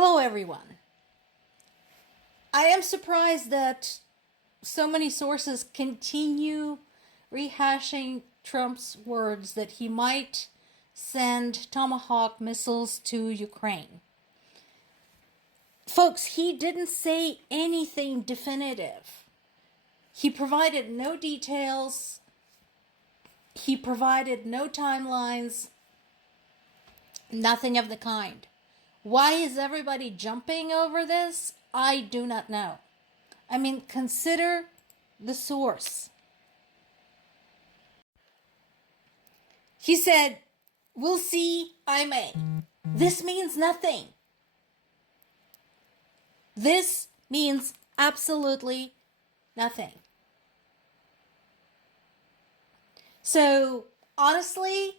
Hello, everyone. I am surprised that so many sources continue rehashing Trump's words that he might send Tomahawk missiles to Ukraine. Folks, he didn't say anything definitive. He provided no details. He provided no timelines. Nothing of the kind. Why is everybody jumping over this? I do not know. I mean, consider the source. He said, "We'll see, I may." This means nothing. This means absolutely nothing. So, honestly,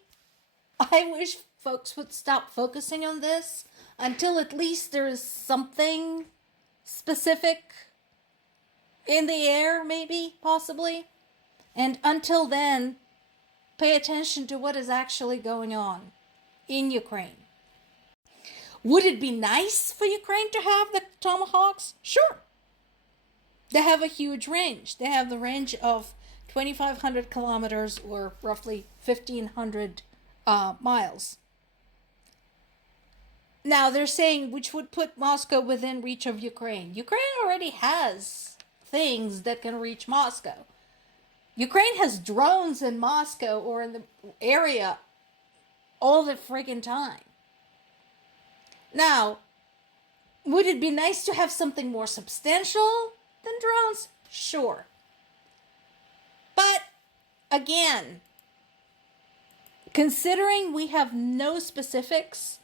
I wish folks would stop focusing on this until at least there is something specific in the air, maybe, possibly. And until then, pay attention to what is actually going on in Ukraine. Would it be nice for Ukraine to have the Tomahawks? Sure. They have a huge range. They have the range of 2,500 kilometers, or roughly 1,500 miles. Now, they're saying which would put Moscow within reach of Ukraine. Ukraine already has things that can reach Moscow. Ukraine has drones in Moscow or in the area all the friggin' time. Now, would it be nice to have something more substantial than drones? Sure. But, again, considering we have no specifics,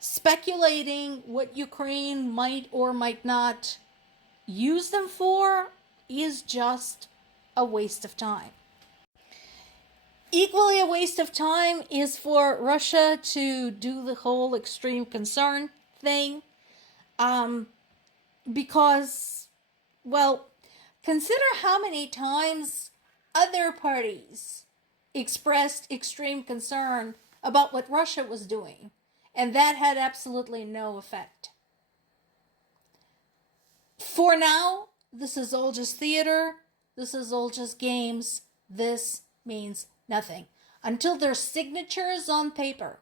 speculating what Ukraine might or might not use them for is just a waste of time. Equally a waste of time is for Russia to do the whole extreme concern thing. Because, well, consider how many times other parties expressed extreme concern about what Russia was doing, and that had absolutely no effect. For now, this is all just theater. This is all just games. This means nothing. Until there's signatures on paper.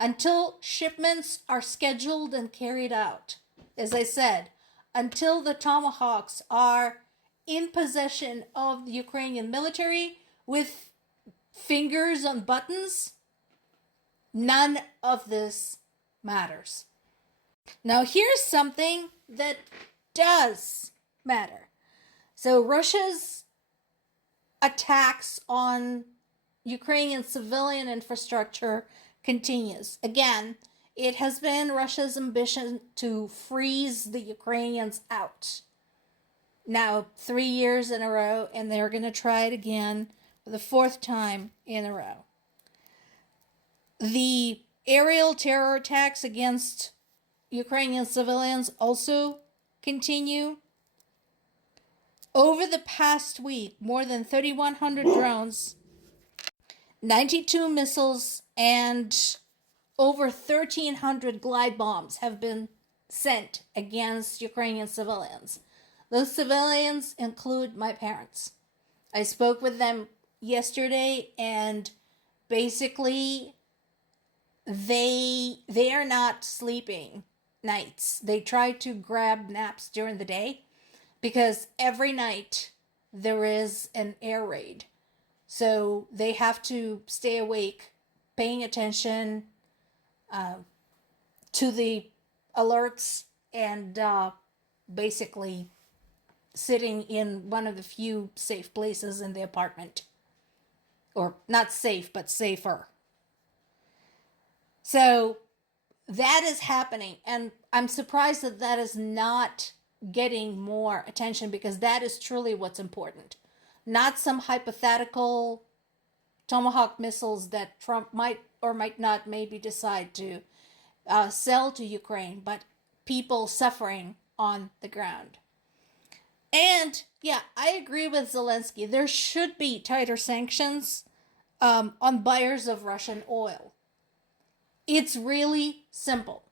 Until shipments are scheduled and carried out. As I said, until the Tomahawks are in possession of the Ukrainian military with fingers on buttons, none of this matters. Now, here's something that does matter. So Russia's attacks on Ukrainian civilian infrastructure continues. Again, it has been Russia's ambition to freeze the Ukrainians out. Now, 3 years in a row, and they're going to try it again for the 4th time in a row. The aerial terror attacks against Ukrainian civilians also continue. Over the past week, more than 3,100 drones, 92 missiles, and over 1,300 glide bombs have been sent against Ukrainian civilians. Those civilians include my parents. I spoke with them yesterday, and basically they are not sleeping nights. They try to grab naps during the day because every night there is an air raid. So they have to stay awake, paying attention to the alerts, and basically sitting in one of the few safe places in the apartment. Or not safe, but safer. So that is happening, and I'm surprised that that is not getting more attention, because that is truly what's important. Not some hypothetical Tomahawk missiles that Trump might or might not maybe decide to sell to Ukraine, but people suffering on the ground. And yeah, I agree with Zelensky. There should be tighter sanctions on buyers of Russian oil. It's really simple.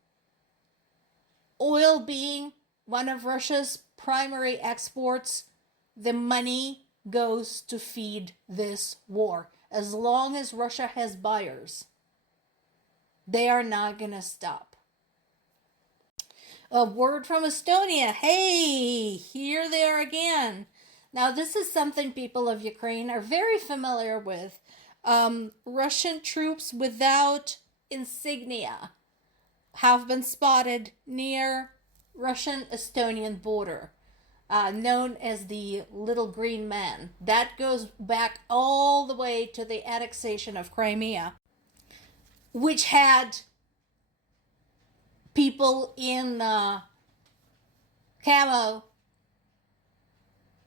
oil being one of Russia's primary exports, the money goes to feed this war. As long as Russia has buyers, they are not going to stop. A word from Estonia. Hey, here they are again. Now, this is something people of Ukraine are very familiar with. Russian troops without insignia have been spotted near Russian-Estonian border, known as the Little Green Men. That goes back all the way to the annexation of Crimea, which had people in camo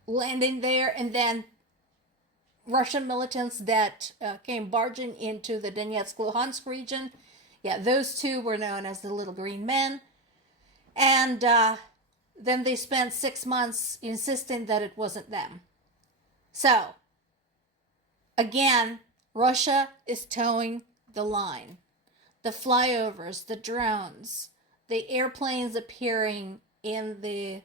landing there, and then Russian militants that came barging into the Donetsk-Luhansk region. Yeah, those two were known as the Little Green Men. And then they spent 6 months insisting that it wasn't them. So, again, Russia is towing the line. The flyovers, the drones, the airplanes appearing in the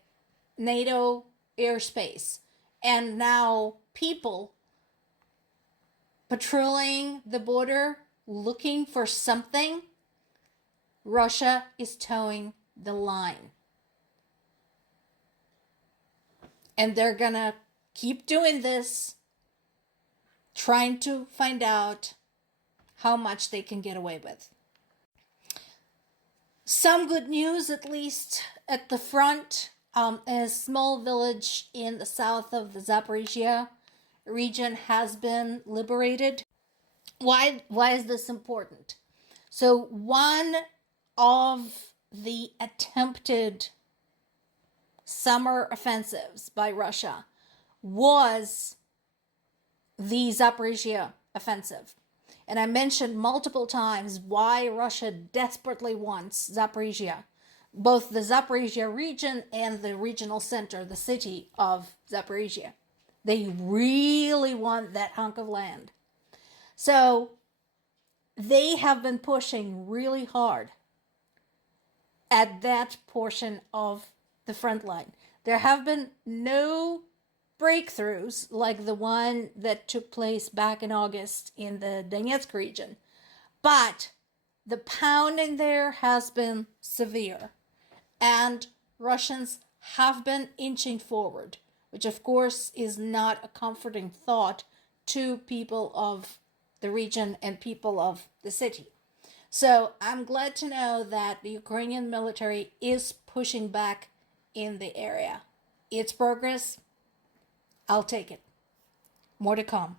NATO airspace, and now people patrolling the border looking for something. Russia is towing the line. And they're gonna keep doing this, trying to find out how much they can get away with. Some good news, at least at the front. A small village in the south of the Zaporizhzhya region has been liberated. Why is this important? So one of the attempted summer offensives by Russia was the Zaporizhzhya offensive. And I mentioned multiple times why Russia desperately wants Zaporizhzhya, both the Zaporizhzhya region and the regional center, the city of Zaporizhzhya. They really want that hunk of land. So they have been pushing really hard at that portion of the front line. There have been no breakthroughs like the one that took place back in August in the Donetsk region. But the pounding there has been severe. And Russians have been inching forward, which of course is not a comforting thought to people of the region and people of the city. So I'm glad to know that the Ukrainian military is pushing back in the area. It's progress. I'll take it. More to come.